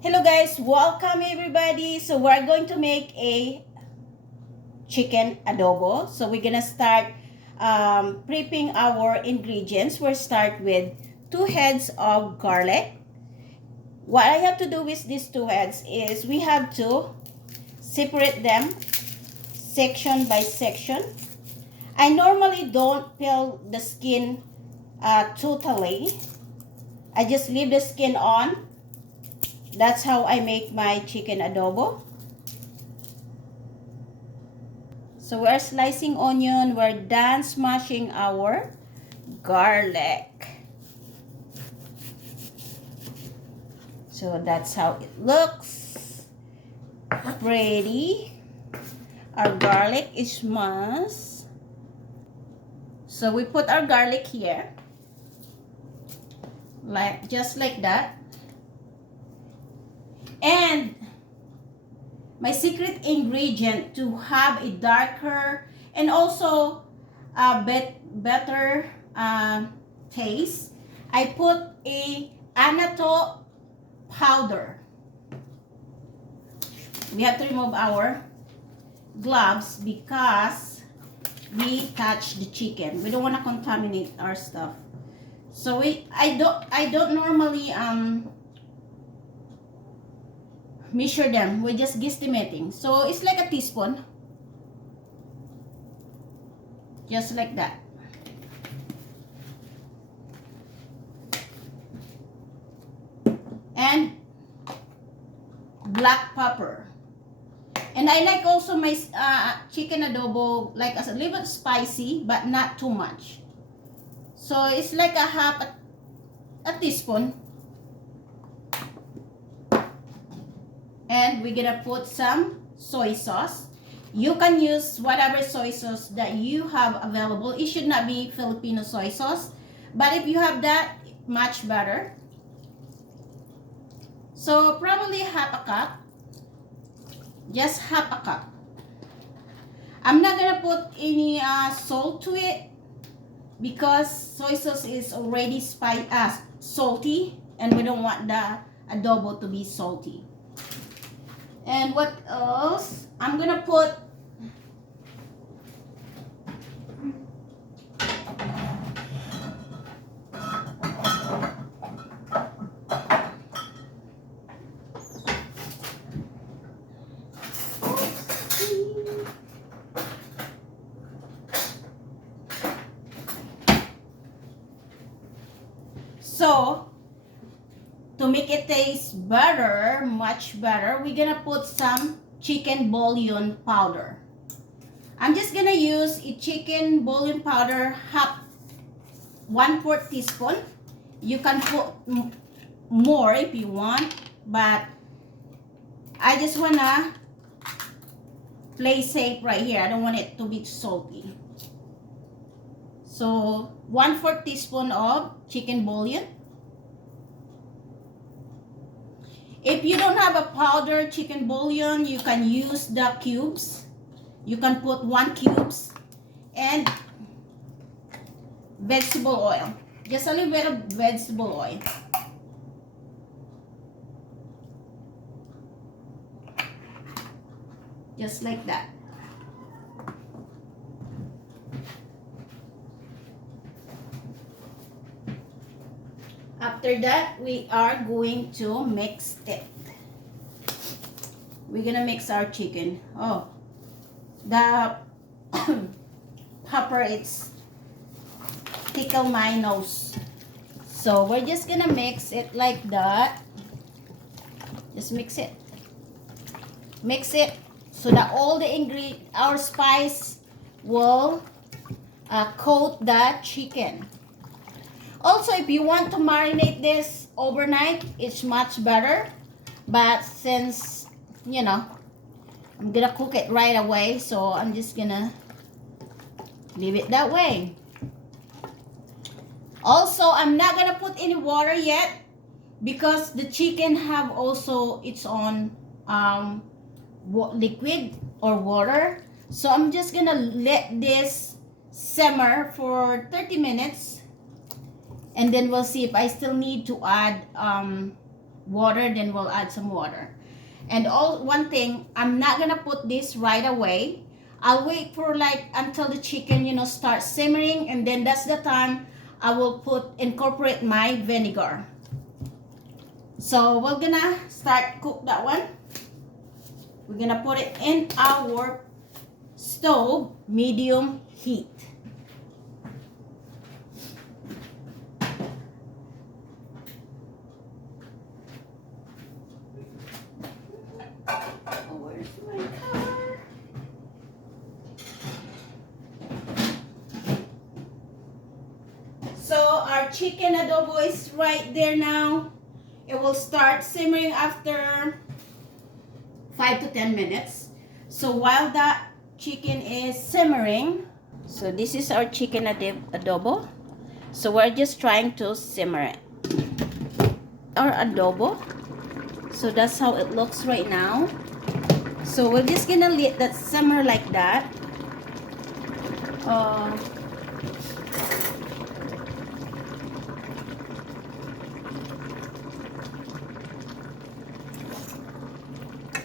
Hello guys, welcome everybody. So we're going to make a chicken adobo. So we're gonna start prepping our ingredients. We'll start with 2 heads of garlic. What I have to do with these 2 heads is we have to separate them section by section. I normally don't peel the skin totally. I just leave the skin on. That's how I make my chicken adobo. So we're slicing onion. We're done smashing our garlic. So that's how it looks. Pretty. Our garlic is mashed. So we put our garlic here. Just like that. And my secret ingredient to have a darker and also a better taste, I put a annatto powder. We have to remove our gloves because we touch the chicken. We don't want to contaminate our stuff. So I don't normally measure them. We're just guesstimating. So it's like a teaspoon. Just like that. And black pepper. And I like also my chicken adobo like a little bit spicy but not too much. So it's like a teaspoon. And we're gonna put some soy sauce. You can use whatever soy sauce that you have available. It should not be Filipino soy sauce, but if you have that, much better. So probably half a cup. Just half a cup. I'm not gonna put any salt to it because soy sauce is already salty, and we don't want the adobo to be salty. And what else? I'm gonna put so to make it taste better, much better, we're gonna put some chicken bouillon powder. I'm just gonna use a chicken bouillon powder, 1/4 teaspoon. You can put more if you want, but I just wanna play safe right here. I don't want it to be salty. So 1/4 teaspoon of chicken bouillon. If you don't have a powdered chicken bouillon, you can use the cubes. You can put 1 cubes and vegetable oil. Just a little bit of vegetable oil. Just like that. After that, we are going to mix it. We're gonna mix our chicken. Oh, the pepper, it's tickle my nose. So we're just gonna mix it like that. Just mix it. Mix it so that all the our spice will coat the chicken. Also, if you want to marinate this overnight, it's much better. But since, you know, I'm gonna cook it right away, so I'm just gonna leave it that way. Also, I'm not gonna put any water yet because the chicken have also its own liquid or water. So I'm just gonna let this simmer for 30 minutes. And then we'll see if I still need to add water, then we'll add some water. And one thing, I'm not gonna put this right away. I'll wait for like until the chicken, you know, starts simmering, and then that's the time I will incorporate my vinegar. So we're gonna start cook that one. We're gonna put it in our stove, medium heat. Where's my car? So our chicken adobo is right there now. It will start simmering after 5 to 10 minutes. So while that chicken is simmering, so this is our chicken adobo. So we're just trying to simmer it. Our adobo. So that's how it looks right now. So we're just gonna let that simmer like that.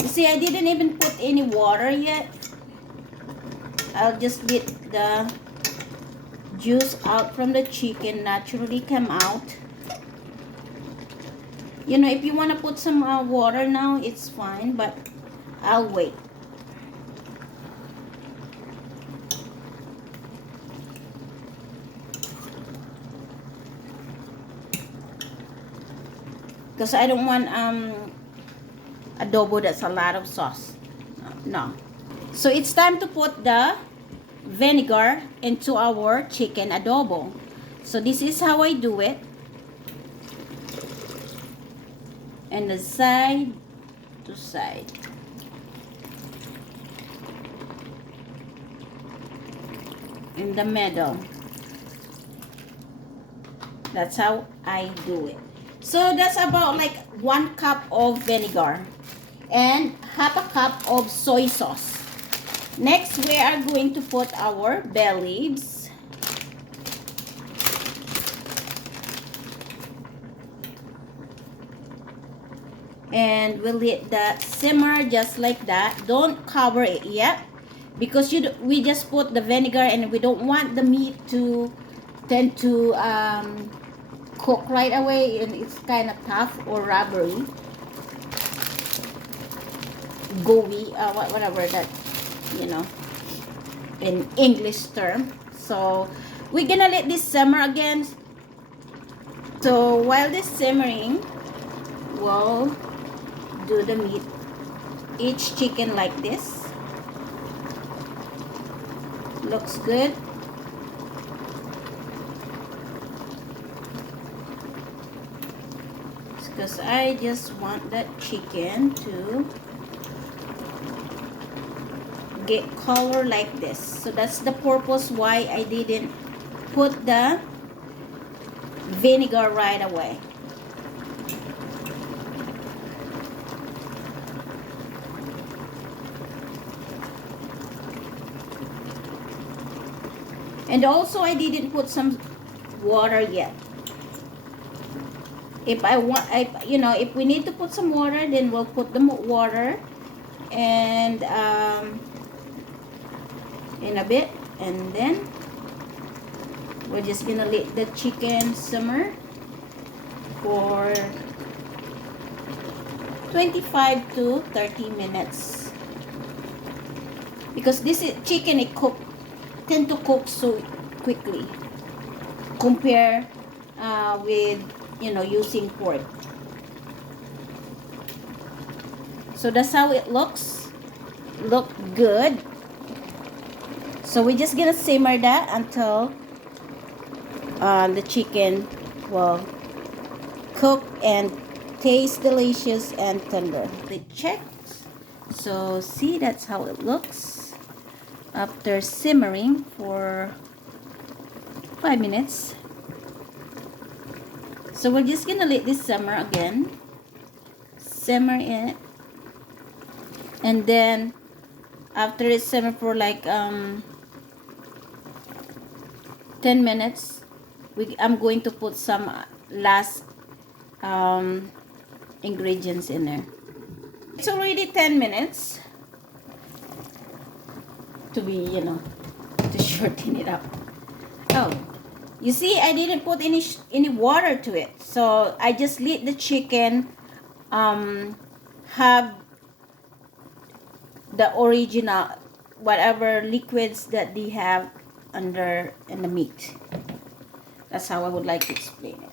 You see, I didn't even put any water yet. I'll just let the juice out from the chicken naturally come out. You know, if you want to put some water now, it's fine, but I'll wait. Because I don't want adobo that's a lot of sauce. No. So it's time to put the vinegar into our chicken adobo. So this is how I do it. And the side to side. In the middle. That's how I do it. So that's about like 1 cup of vinegar and half a cup of soy sauce. Next, we are going to put our bay leaves. And we'll let that simmer just like that. Don't cover it yet because we just put the vinegar and we don't want the meat to tend to cook right away, and it's kind of tough or rubbery, gooey, whatever that, you know, in English term. So we're gonna let this simmer again. So while this simmering, we'll do the meat, each chicken like this. Looks good. Because I just want that chicken to get color like this. So that's the purpose why I didn't put the vinegar right away. And also I didn't put some water yet. If I want, you know, if we need to put some water, then we'll put the water and in a bit, and then we're just gonna let the chicken simmer for 25 to 30 minutes because this chicken tend to cook so quickly compare with, you know, using pork. So that's how it looks. Look good. So we're just gonna simmer that until the chicken will cook and taste delicious and tender. They checked. So see, that's how it looks after simmering for 5 minutes. So we're just gonna let this simmer again. Simmer it. And then after it simmer for like 10 minutes, I'm going to put some last ingredients in there. It's already 10 minutes to be, to shorten it up. Oh, you see, I didn't put any water to it. So I just let the chicken have the original, whatever liquids that they have under in the meat. That's how I would like to explain it.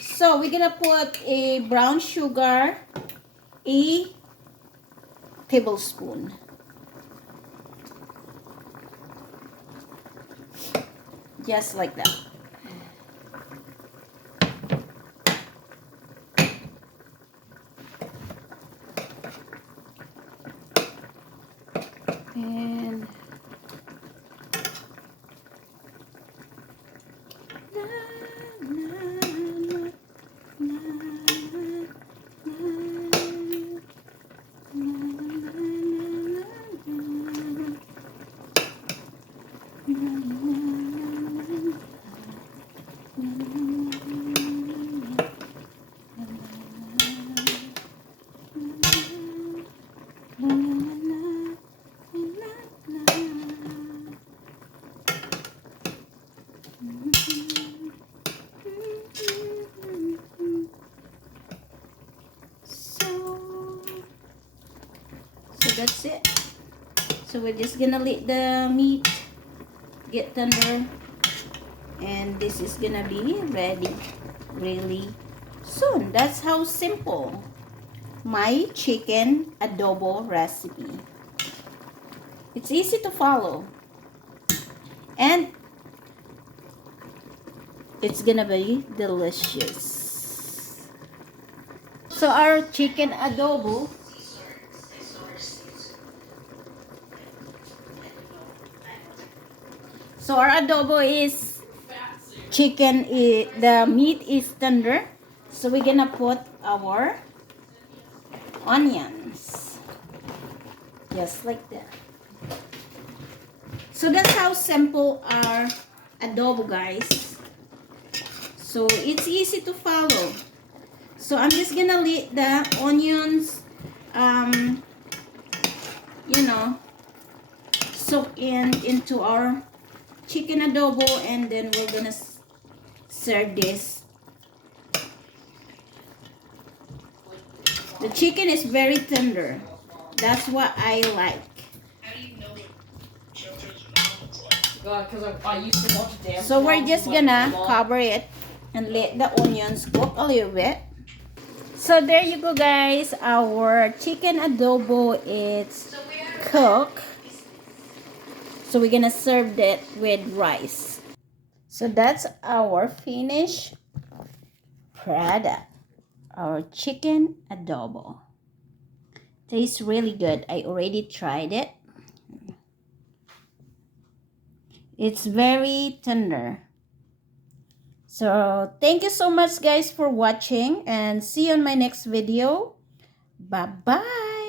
So we're gonna put a brown sugar, a tablespoon. Just like that. And that's it. So we're just gonna let the meat get tender, and this is gonna be ready really soon. That's how simple my chicken adobo recipe. It's easy to follow, and it's gonna be delicious. So our chicken adobo, is chicken, the meat is tender. So we're gonna put our onions just like that. So that's how simple our adobo, guys. So it's easy to follow. So I'm just gonna let the onions soak into our chicken adobo, and then we're gonna serve this. The chicken is very tender. That's what I like. I used to watch dance. So we're just gonna cover it and let the onions cook a little bit. So there you go, guys. Our chicken adobo is cooked. So we're gonna serve that with rice. So that's our finished product, our chicken adobo. Tastes really good. I already tried it. It's very tender. So thank you so much, guys, for watching, and see you on my next video. Bye bye.